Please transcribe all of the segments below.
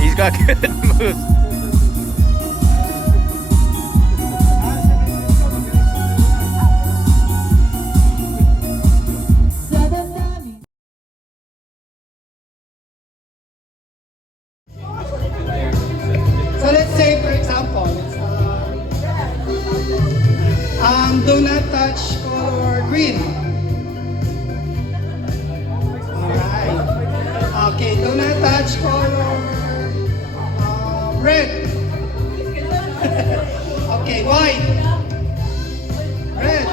He's got good moves. So let's say, for example, do not touch color green. Alright. Okay, do not touch color red. Okay, white. Red.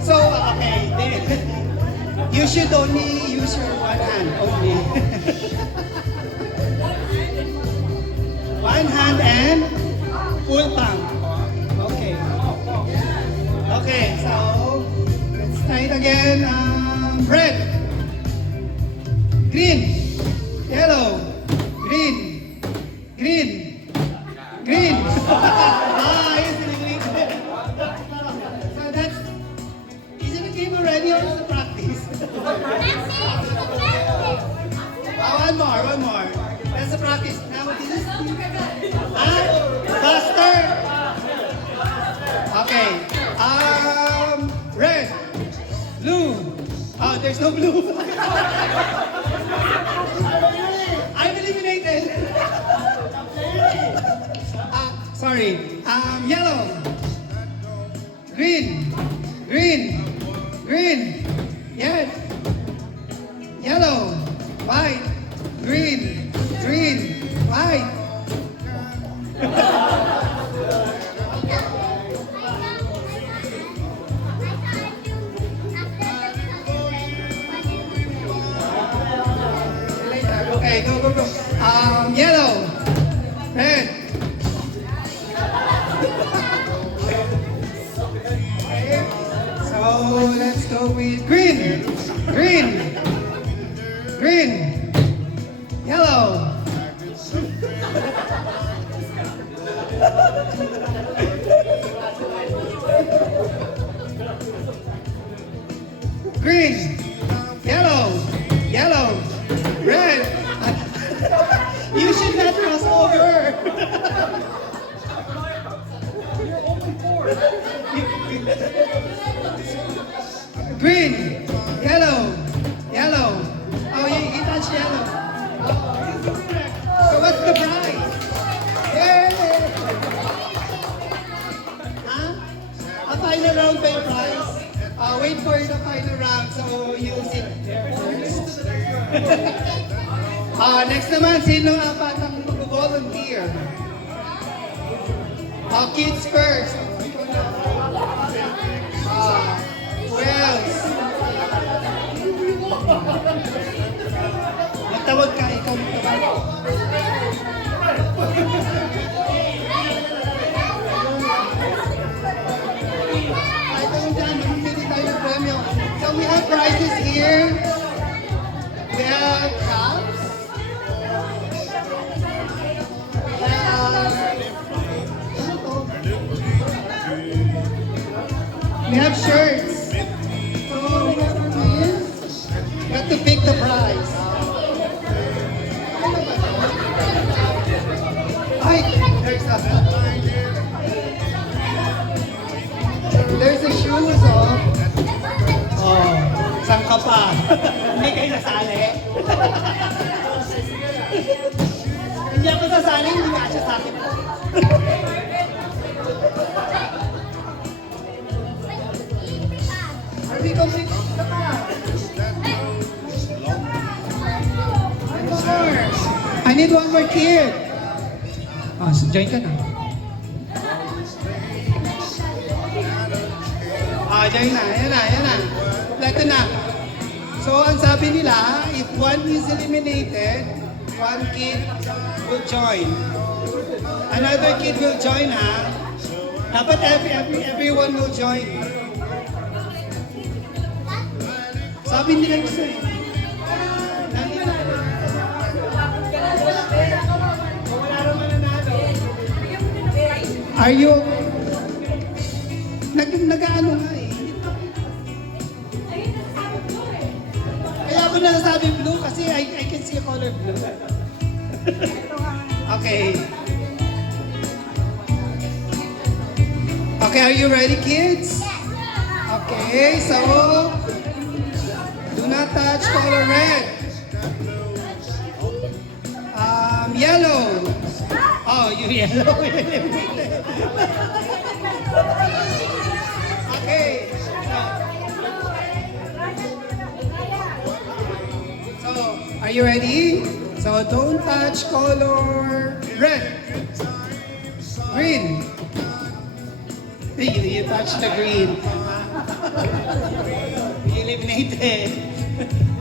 So, okay, you should only use your one hand only. One hand and full palm. Okay. Okay, so let's try it again. Red, green, yellow, green, green, green. It's really green. So that's, is it a game already or is it practice? One more. That's the practice. Now this is faster. Okay. Red, blue. Oh, there's no blue. I'm eliminated. Sorry. Yellow, green, green, green. Yes. Yellow, white, green, green, white. Okay, go. Yellow, red. Okay. So let's go with green, green, green, yellow. Green, yellow, red. You should not cross over. Green, yellow. Oh, you touched yellow. So what's the prize? Yay! Huh? A final round by prize. Wait for the final round, so use it first. Next naman, sinong apat ang mag-volunteer? Kids first. Who else? Magtawag ka, ikaw magtawag. So we have prizes here. We have cups. We have shirts. So you have to pick the prize. There's the shoes, saan ka pa? Hindi kayo nasali? Hindi ako nasali, hindi nga siya sa akin. Are we complete? I need one more kid. Join ka na. dyan na. Yan na, yan na. Kompleto na. So, ang sabi nila, if one is eliminated, one kid will join. Another kid will join, ha? Dapat everyone will join. Sabi nila gusto eh. Are you... Nag-ano nga eh. Kaya ako nasasabi blue kasi I can see a color blue. Okay. Okay, are you ready, kids? Okay, so do not touch color red. Yellow. Oh, you yellow. Okay. So, are you ready? So, don't touch color red. Green. You touch the green. You eliminated.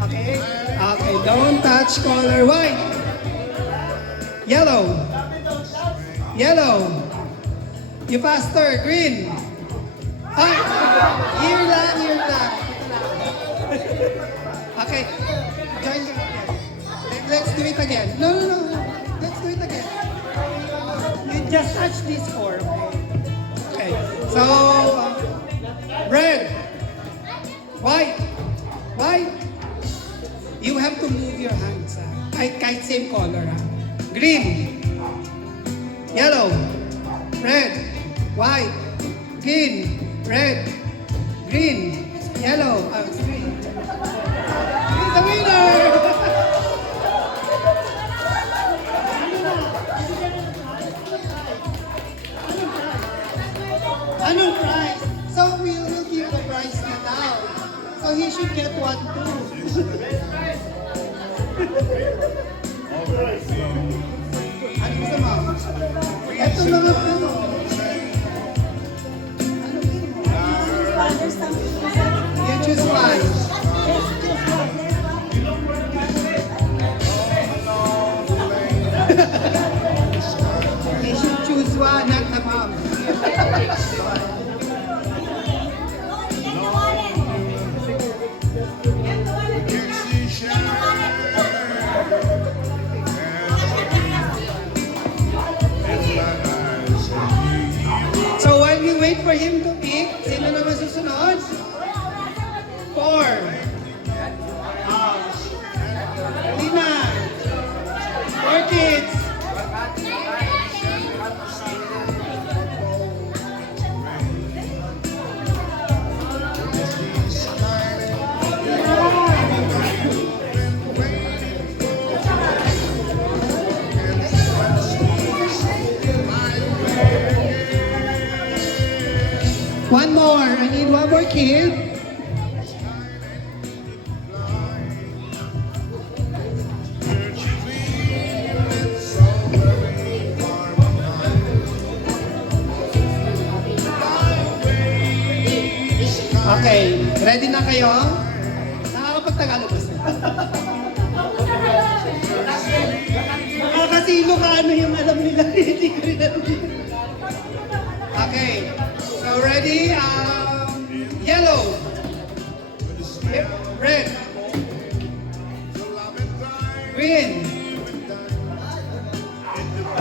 Okay? Okay, don't touch color white. Yellow. Yellow. You faster. Green. Ay! Here lang, here lang. Okay. Join me again. Let's do it again. No. Let's do it again. You just touch these four, okay? Okay. So, red. White. White. You have to move your hands. Kahit same color. Green. Yellow. Red. White. Green. Red. Green. Yellow. Green. He's the winner! Anong prize? So we will give the prize na now. So he should get one too. Ano gusto mo? Ito mga ano. You choose one. You should choose one, not the mom. So while we wait for him to pick, sino naman susunod? 4. Lina. 4 kids. One more. I need one more kid. Okay. Ready na kayo? Nakakapagtagalog ba sila? Nakakasilo ka ano yung alam nila. Hindi ko rin alam. Okay. So ready? Yellow. Red. Green.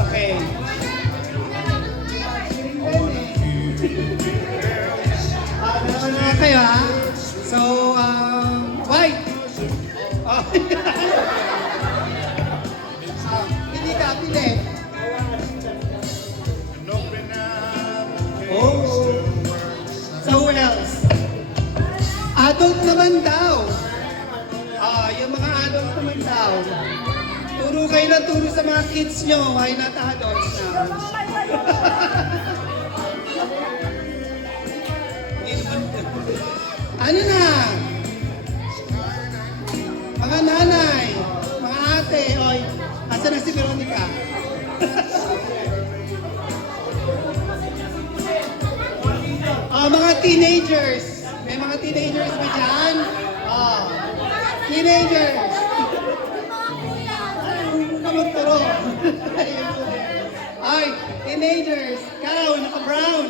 Okay. Ano kayo ha? So, white. Oh. Pili ka, pili. Oh. So who else? Adult naman daw. Yung mga adult naman daw. Turo kayo na turo sa mga kids nyo. Why not adults now? Ano na? Mga nanay, mga ate, oy, asa na si Veronica? Mga teenagers. mga teenagers ba dyan? Oh. Teenagers! Ano magturo? Ay, teenagers! Ikaw, naka-brown!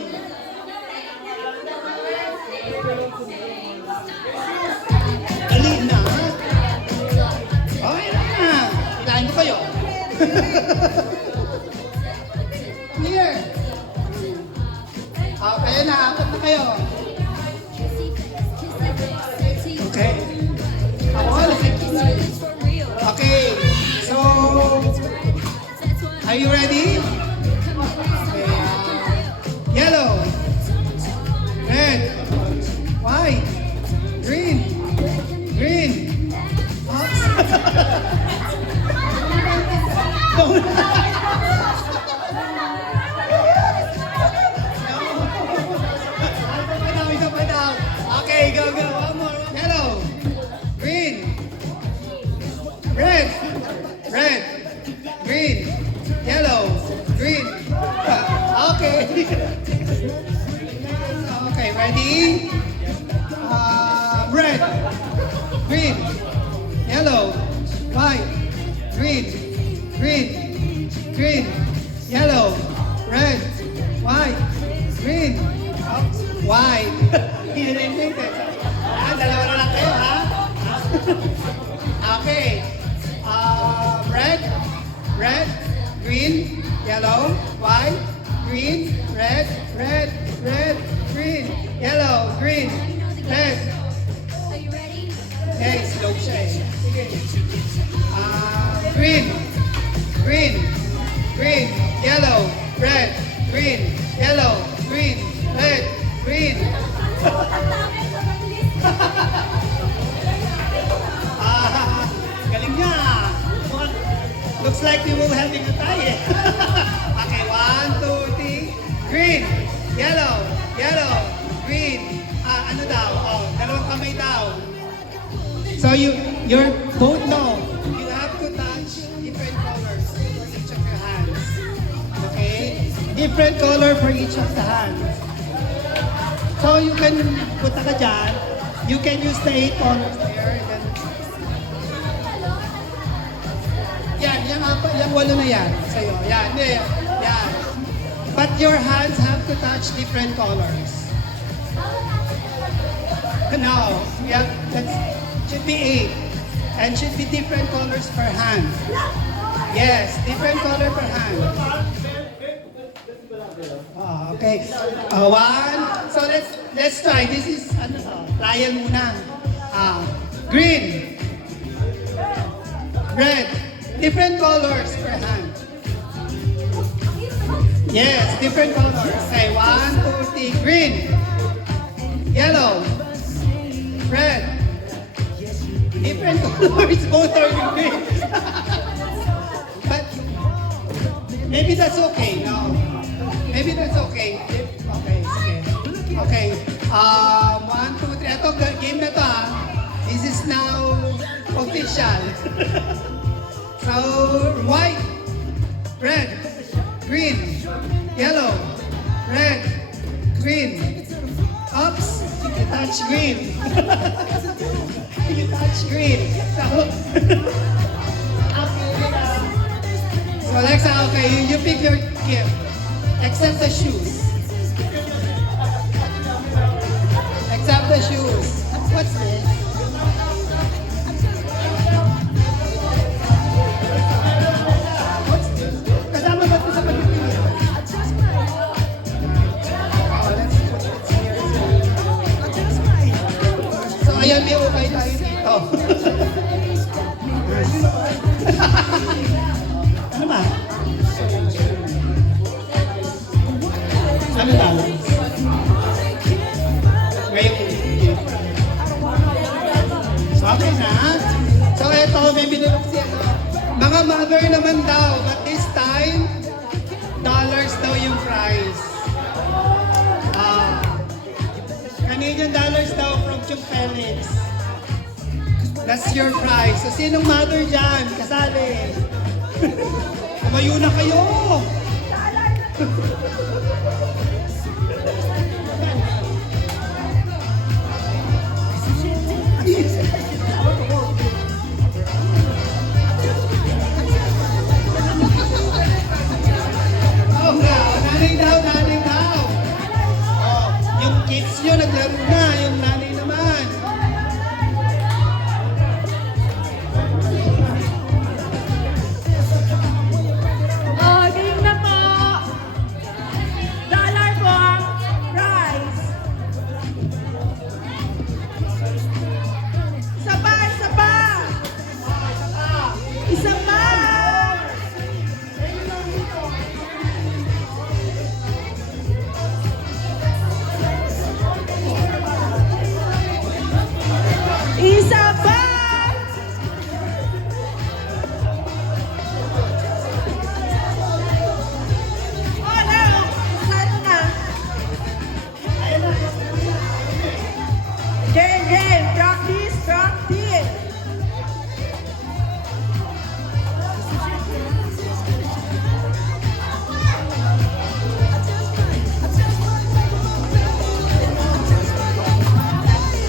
Dali na! Okay na! Kailangan ko kayo! Here! Okay na, apat na kayo. Okay. Ako, okay. So, are you ready? Okay. Yellow, red, white, green, green. Okay, go, go. One more. Yellow, green, red, red, green, yellow, green. Okay. Okay, ready? Red, green, yellow, white, green, green, green, yellow, red, white, green, white. Hindi. Dalawa na lang kayo, ha? Okay. Red, red, green, yellow, white, green, red, red, red, green, yellow, green, red. Okay, slow siya eh. Sige. Green, green, green, yellow, red, green, yellow, green, red, green. Galing niya. Looks like we will having a tie. Okay, 1, 2, 3. Green, yellow, yellow, green. Ano daw? Oh, dalawang kamay daw. So you're both know. You have to touch different colors for each of your hands. Okay? Different color for each of the hands. So you can, punta ka dyan, you can use the 8 colors there. And then, yan 8 na yan sa'yo. Yan. But your hands have to touch different colors. No, yeah, that should be 8. And should be different colors per hand. Yes, different color per hand. Okay. 1. So let's try. This is trial muna. Green, red, different colors per hand. Yes, different colors. Okay, 1, 2, 3. Green, yellow, red, different colors. Both are green. But maybe that's okay. No. Maybe that's okay. Okay, sige. Okay. 1, 2, 3. Ito, game na to ha. This is now official. So, white, red, green, yellow, red, green. Oops, you touch green. You touch green. So, Alexa, okay, you pick your gift. Except the shoes. Except the shoes. What's this? What's this? Kasama ba ito sa pagpipili? Let's put it here. So, ayan, may ukay tayo dito. Ano ba? Ano daw? Ngayon, so, okay na. So, eto, may binulong siya. Mga mother naman daw, but this time, dollars daw yung price. Canadian dollars daw from Chum Felix. That's your price. So, sinong mother dyan? Kasali. Tumayo na kayo! Yung kids nyo naglaro na, yung nanay naman. Oh, game na po. Dollar po ang prize. Isa pa, isa pa. Isa pa. Isa pa. Oh, no. Saan na? Game, game. Practice, practice.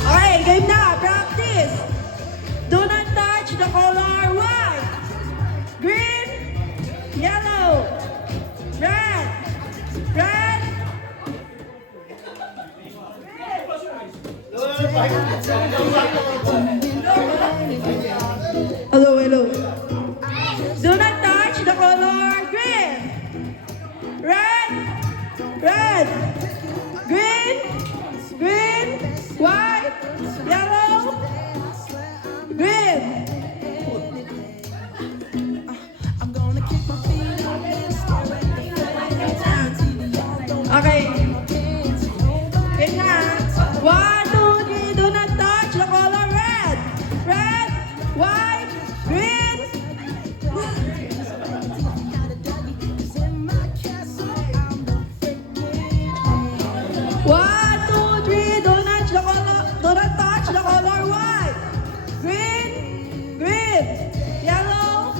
Okay, game na. Practice. Do not touch the color white, green, yellow, red, red. Hello, hello. Do not touch the color green, red, red, green, green, white, yellow, green. Okay. Yun na. 1, 2, 3. Do not touch the color red. Red, white, green. 1, 2, 3. Do not touch the color white. Green, green, yellow.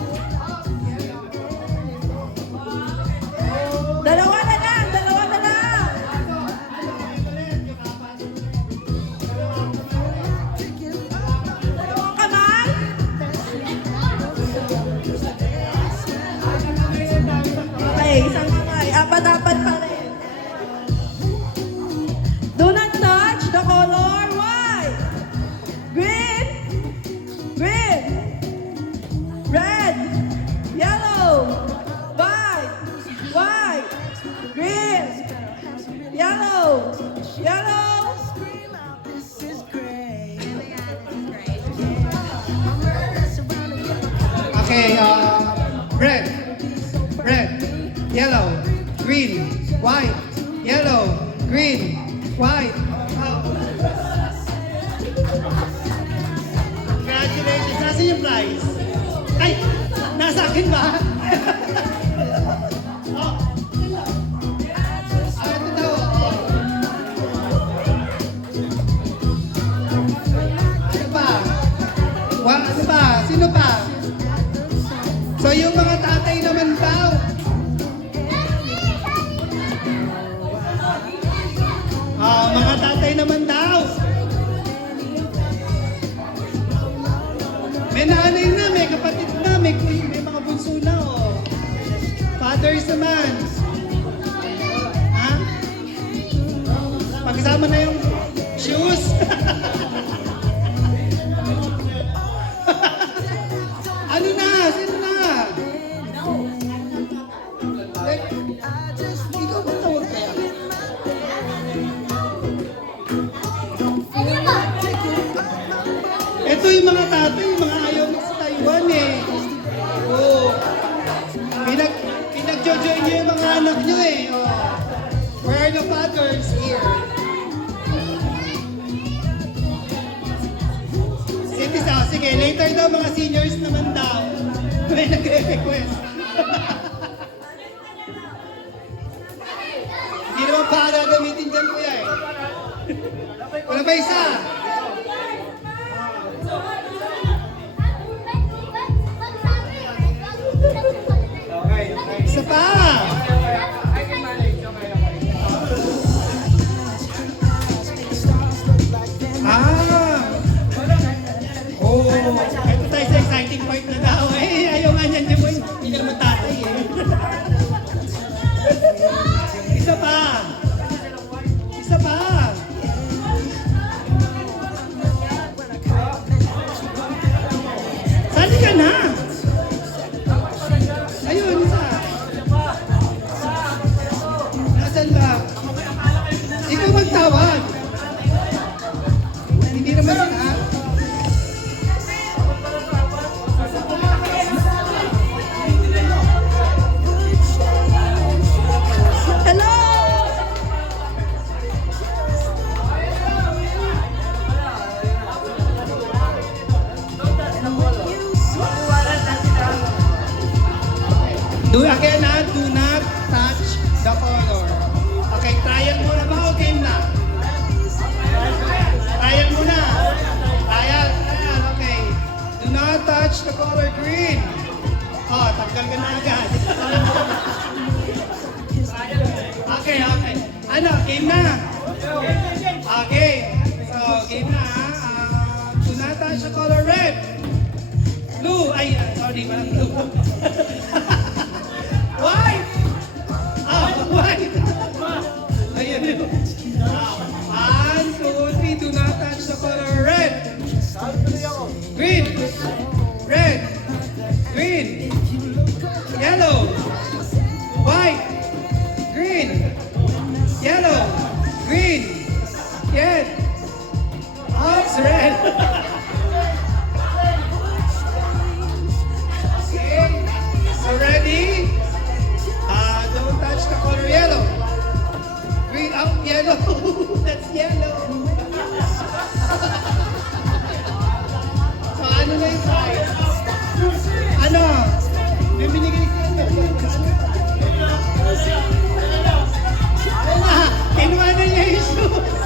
Dalawa na lang, dalawa na lang. Dalawang kamay. Okay, isang kamay. Apat-apat pa rin. Do not touch the color white. Green, green, red, yellow, white, white, green, yellow, yellow. Okay, red, red, yellow, green, white, yellow, green, white. Congratulations! Nasa yung prize? Ay! Nasa akin ba? Oh. Ito daw. Ano pa? Ano pa? Sino pa? So yung mga tatay naman daw. Mga tatay naman daw. May nanay na, may kapatid na, may mga bunso na, oh. Fathers naman. Ha? Pagsama na yung shoes. Ano na? Sino na? Ikaw ba tawag kaya? Ito yung mga tatay, yung mga ayaw mo sa Taiwan eh. Oo. Pinag-jojoy niyo yung mga anak niyo eh. Oh. Where are the fathers here? Sige, later daw mga seniors naman daw. May nagre-request. Hindi naman para gamitin dyan kuya eh. Wala ba isa? Isa pa! Oh, ito tayo sa exciting part na daw. Ayaw nga niyan, di mo, hindi ka naman tatay eh. Isa pa! Isa pa! Hindi naman sila, ha? Hello! Do again, ha? Do not touch the color. Okay, trial muna ba o game na? Trial muna. Trial, okay. Do not touch the color green. Oh, tanggal ka na agad. Okay, okay. Ano, game na? Okay. So, game na, ha? Do not touch the color red. Blue. Ay, sorry, parang blue. White! Ah, white! Ayan yun. 1, 2, 3. Do not touch the color red. Green. Red. Green. Yellow. White. Green. Yellow. Green. Red. Oops, red. Okay. So ready? Don't touch the color yellow. Green out yellow. That's yellow. So ano na yung size? Ano? May binigay ko ano? Ano na? Kinuha na niya yung shoes.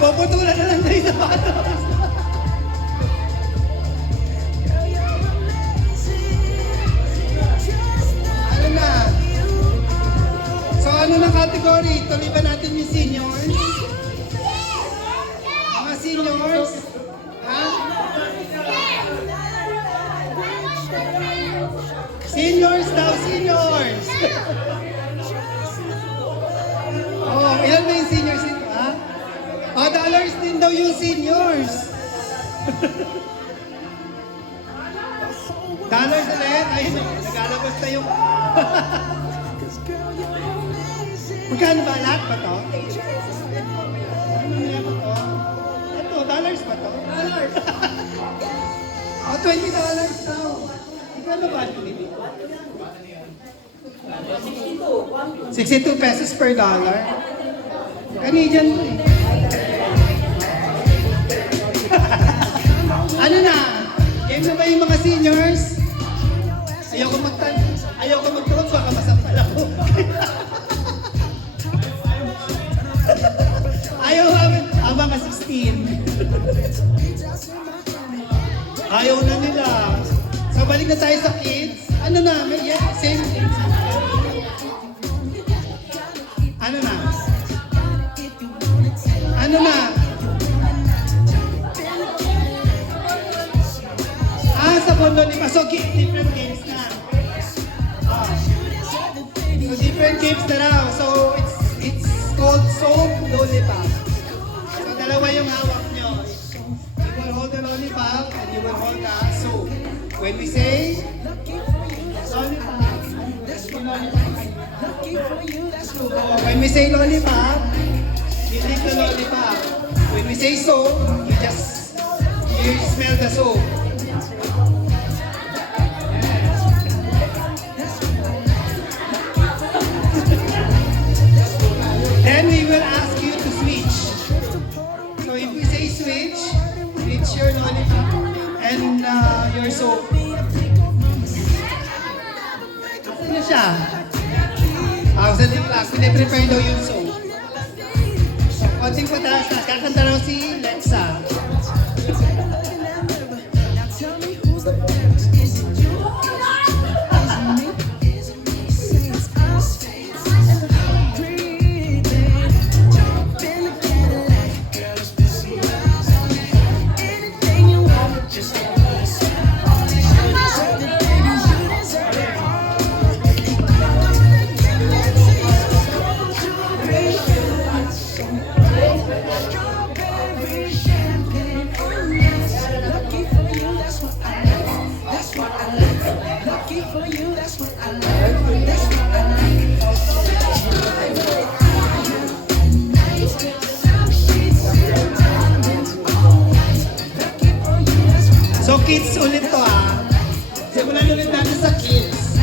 Puputulan na lang tayo sa patos. Ano na? So ano na category? Tuloy ba natin yung seniors? Mga seniors? Ha? Seniors daw, seniors! Oh, ilan ba yung seniors dito, ha? Oh, dollars din daw yung seniors. Dollars ulit? Ayun, nagalabas na yung... Magkano ba? Lahat ba to? Ano na ba to? Ito, dollars ba to? Dollars! Oh, $20 daw. Magkano ba ito dito? 62 pesos per dollar. Canadian to eh. Ano na? Game na ba yung mga seniors? Ayoko magtanong, baka masampal ako. Ayaw namin, abang ka 16. Ayaw na nila. So balik na tayo sa kids. Ano na? Yeah, same. Ano na? Ano na? Sa Bondo Lima. So, different games na. So, different games na raw. So, it's called Soap Lollipop. So, dalawa yung hawak nyo. You will hold the lollipop and you will hold the soap. When we say lollipop, yung lollipop. So, when we say lollipop, you lick the lollipop. When we say soap, you smell the soap. Then we will ask you to switch. So if we say switch, it's your lollipop and your soap. Asan na siya? Sandali lang. Pine-prepare daw yung soap. So, konting pataas na. Kakanta raw si Lexa. For you, that's what I like. That's what I like. kids ulit to ah. Simulan ulit natin sa kids.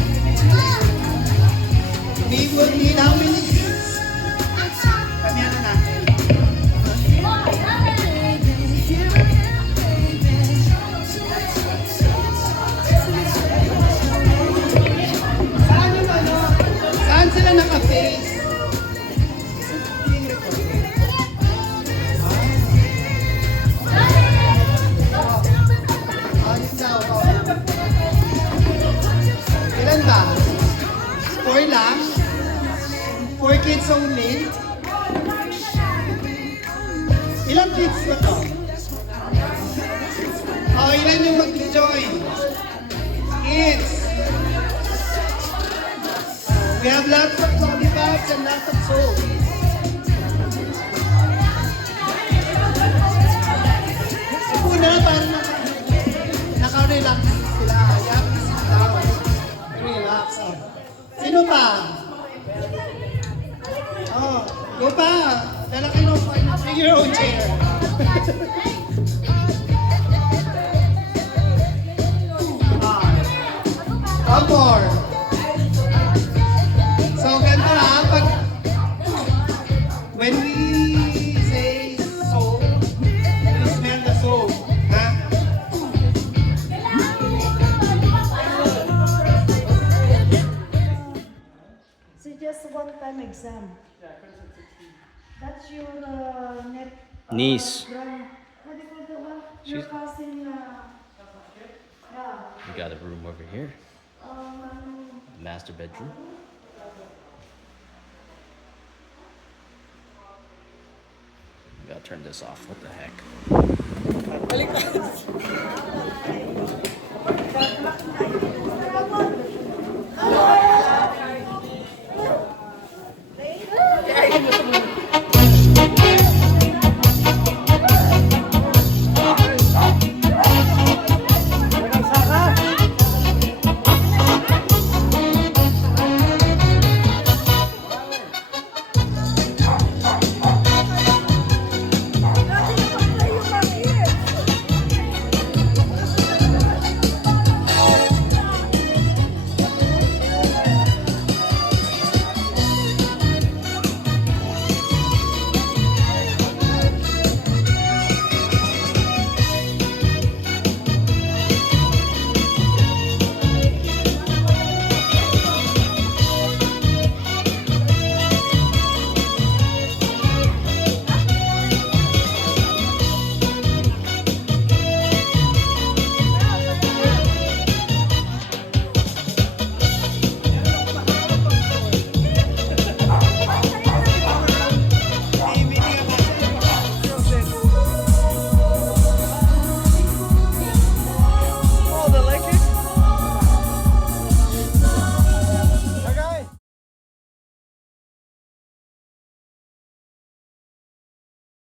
We will need how many kids? Kami ano natin? Saan yung ano? Saan sila naka-face? Ayun daw. Ilan ba? 4 lang? 4 kids only? Ilang kids ba to? Oh, ilan yung mag-join? Kids. We have lots of lollipops and lots of soap. Una, para naka-relax sila. You have to sit down. Relax. Oh. Sino pa? Oh, go pa. Dala kayo bring your own chair. One more. So, ganito ha. Pag, when we say soap, you smell the soap. Ha? So just one-time exam. That's your net. Niece. What do you call the one? Your She's- cousin. Yeah. We got a room over here. Um, Master bedroom. We gotta turn this off. What the heck?